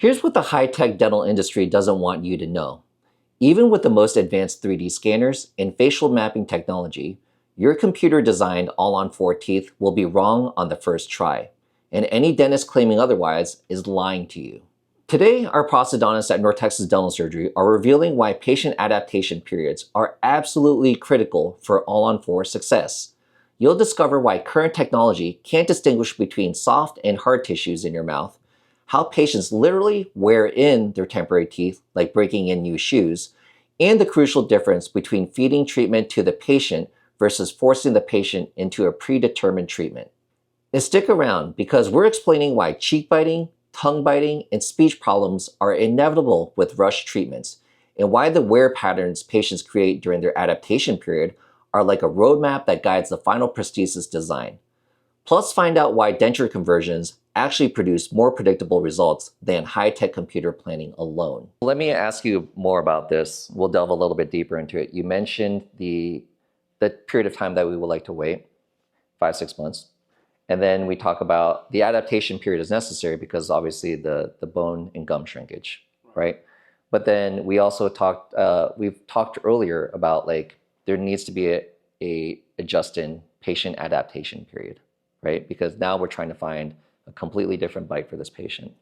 Here's what the high-tech dental industry doesn't want you to know. Even with the most advanced 3D scanners and facial mapping technology, your computer-designed all-on-4 teeth will be wrong on the first try, and any dentist claiming otherwise is lying to you. Today, our prosthodontists at North Texas Dental Surgery are revealing why patient adaptation periods are absolutely critical for all-on-4 success. You'll discover why current technology can't distinguish between soft and hard tissues in your mouth, how patients literally wear in their temporary teeth, like breaking in new shoes, and the crucial difference between feeding treatment to the patient versus forcing the patient into a predetermined treatment. And stick around because we're explaining why cheek biting, tongue biting, and speech problems are inevitable with rushed treatments, and why the wear patterns patients create during their adaptation period are like a roadmap that guides the final prosthesis design. Plus, find out why denture conversions actually produce more predictable results than high-tech computer planning alone. Let me ask you more about this. We'll delve a little bit deeper into it. You mentioned the period of time that we would like to wait, 5-6 months. And then we talk about the adaptation period is necessary because obviously the bone and gum shrinkage, right? But then we also we've talked earlier about like there needs to be a adjusted patient adaptation period, right? Because now we're trying to find a completely different bite for this patient,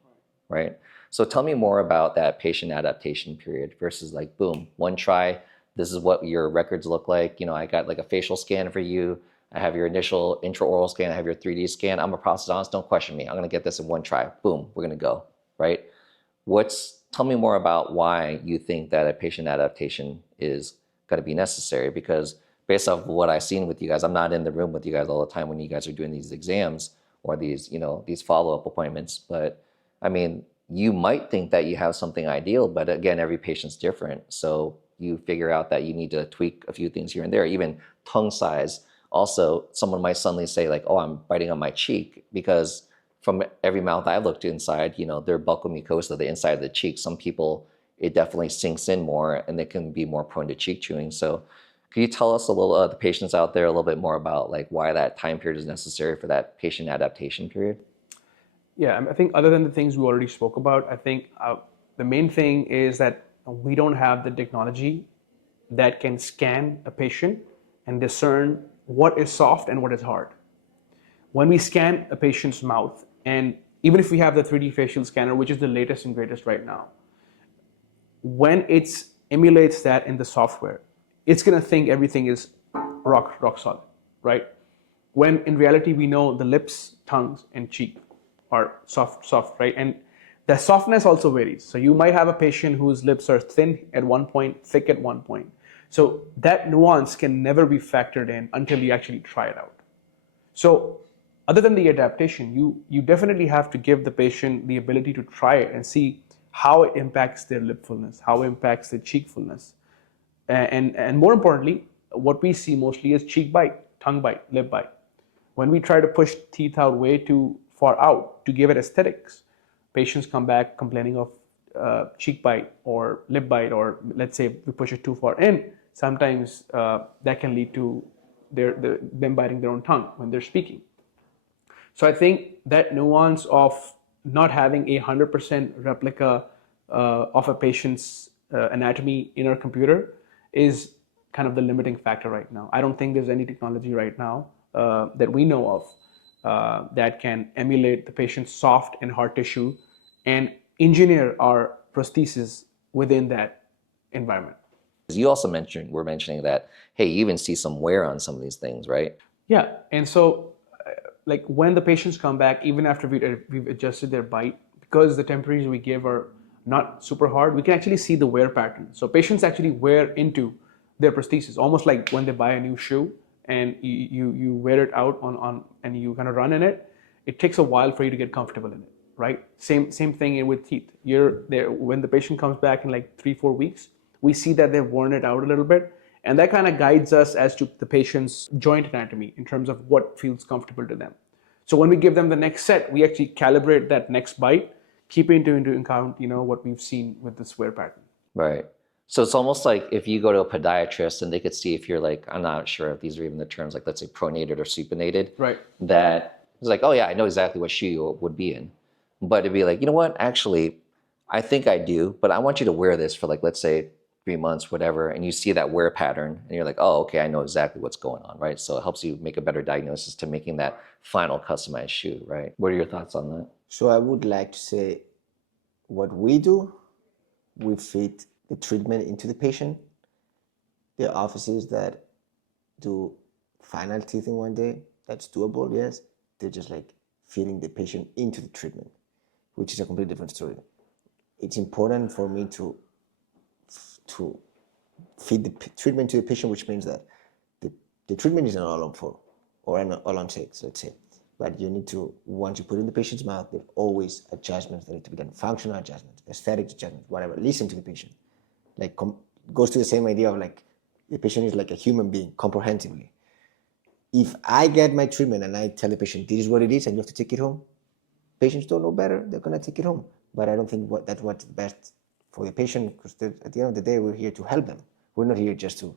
right? So tell me more about that patient adaptation period versus like, boom, one try, this is what your records look like. You know, I got like a facial scan for you. I have your initial intraoral scan. I have your 3D scan. I'm a prosthodontist. Don't question me. I'm going to get this in one try. Boom, we're going to go, right? Tell me more about why you think that a patient adaptation is going to be necessary, because based off what I've seen with you guys, I'm not in the room with you guys all the time when you guys are doing these exams or these, you know, these follow-up appointments. But I mean, you might think that you have something ideal, but again, every patient's different. So you figure out that you need to tweak a few things here and there, even tongue size. Also, someone might suddenly say like, oh, I'm biting on my cheek, because from every mouth I've looked inside, you know, their buccal mucosa, the inside of the cheek, some people, it definitely sinks in more and they can be more prone to cheek chewing. So can you tell us a little, the patients out there, a little bit more about like why that time period is necessary for that patient adaptation period? Yeah, I think other than the things we already spoke about, I think the main thing is that we don't have the technology that can scan a patient and discern what is soft and what is hard. When we scan a patient's mouth, and even if we have the 3D facial scanner, which is the latest and greatest right now, when it emulates that in the software, it's going to think everything is rock solid, right? When in reality, we know the lips, tongues, and cheek are soft, right? And the softness also varies. So you might have a patient whose lips are thin at one point, thick at one point. So that nuance can never be factored in until you actually try it out. So other than the adaptation, you definitely have to give the patient the ability to try it and see how it impacts their lip fullness, how it impacts their cheek fullness. And more importantly, what we see mostly is cheek bite, tongue bite, lip bite. When we try to push teeth out way too far out to give it aesthetics, patients come back complaining of cheek bite or lip bite, or let's say we push it too far in, sometimes that can lead to them biting their own tongue when they're speaking. So I think that nuance of not having a 100% replica of a patient's anatomy in our computer is kind of the limiting factor right now. I don't think there's any technology right now that we know of that can emulate the patient's soft and hard tissue and engineer our prosthesis within that environment. You also were mentioning that, hey, you even see some wear on some of these things, right? Yeah, and so like when the patients come back, even after we've adjusted their bite, because the temporaries we give are not super hard, we can actually see the wear pattern. So patients actually wear into their prosthesis, almost like when they buy a new shoe and you wear it out on and you kind of run in it. It takes a while for you to get comfortable in it, right? Same thing with teeth. When the patient comes back in like 3-4 weeks, we see that they've worn it out a little bit. And that kind of guides us as to the patient's joint anatomy in terms of what feels comfortable to them. So when we give them the next set, we actually calibrate that next bite, keeping into account, you know, what we've seen with this wear pattern. Right. So it's almost like if you go to a podiatrist and they could see if you're like, I'm not sure if these are even the terms, like let's say pronated or supinated. Right. That it's like, oh yeah, I know exactly what shoe you would be in. But it'd be like, you know what, actually, I think I do, but I want you to wear this for like, let's say 3 months, whatever, and you see that wear pattern and you're like, oh, okay, I know exactly what's going on, right? So it helps you make a better diagnosis to making that final customized shoe, right? What are your thoughts on that? So I would like to say what we do, we fit the treatment into the patient. There are offices that do final teeth in one day. That's doable, yes. They're just like fitting the patient into the treatment, which is a completely different story. It's important for me to feed the treatment to the patient, which means that the treatment is an all-on-4 or an all-on-6, let's say. But you need to, once you put it in the patient's mouth, there are always adjustments that need to be done, functional adjustments, aesthetic adjustments, whatever. Listen to the patient. Like, goes to the same idea of like, the patient is like a human being, comprehensively. If I get my treatment and I tell the patient, this is what it is, and you have to take it home, patients don't know better, they're gonna take it home. But I don't think that's what's best for the patient, because at the end of the day, we're here to help them. We're not here just to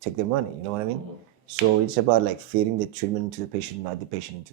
take their money, you know what I mean? So it's about like fitting the treatment into the patient, not the patient into the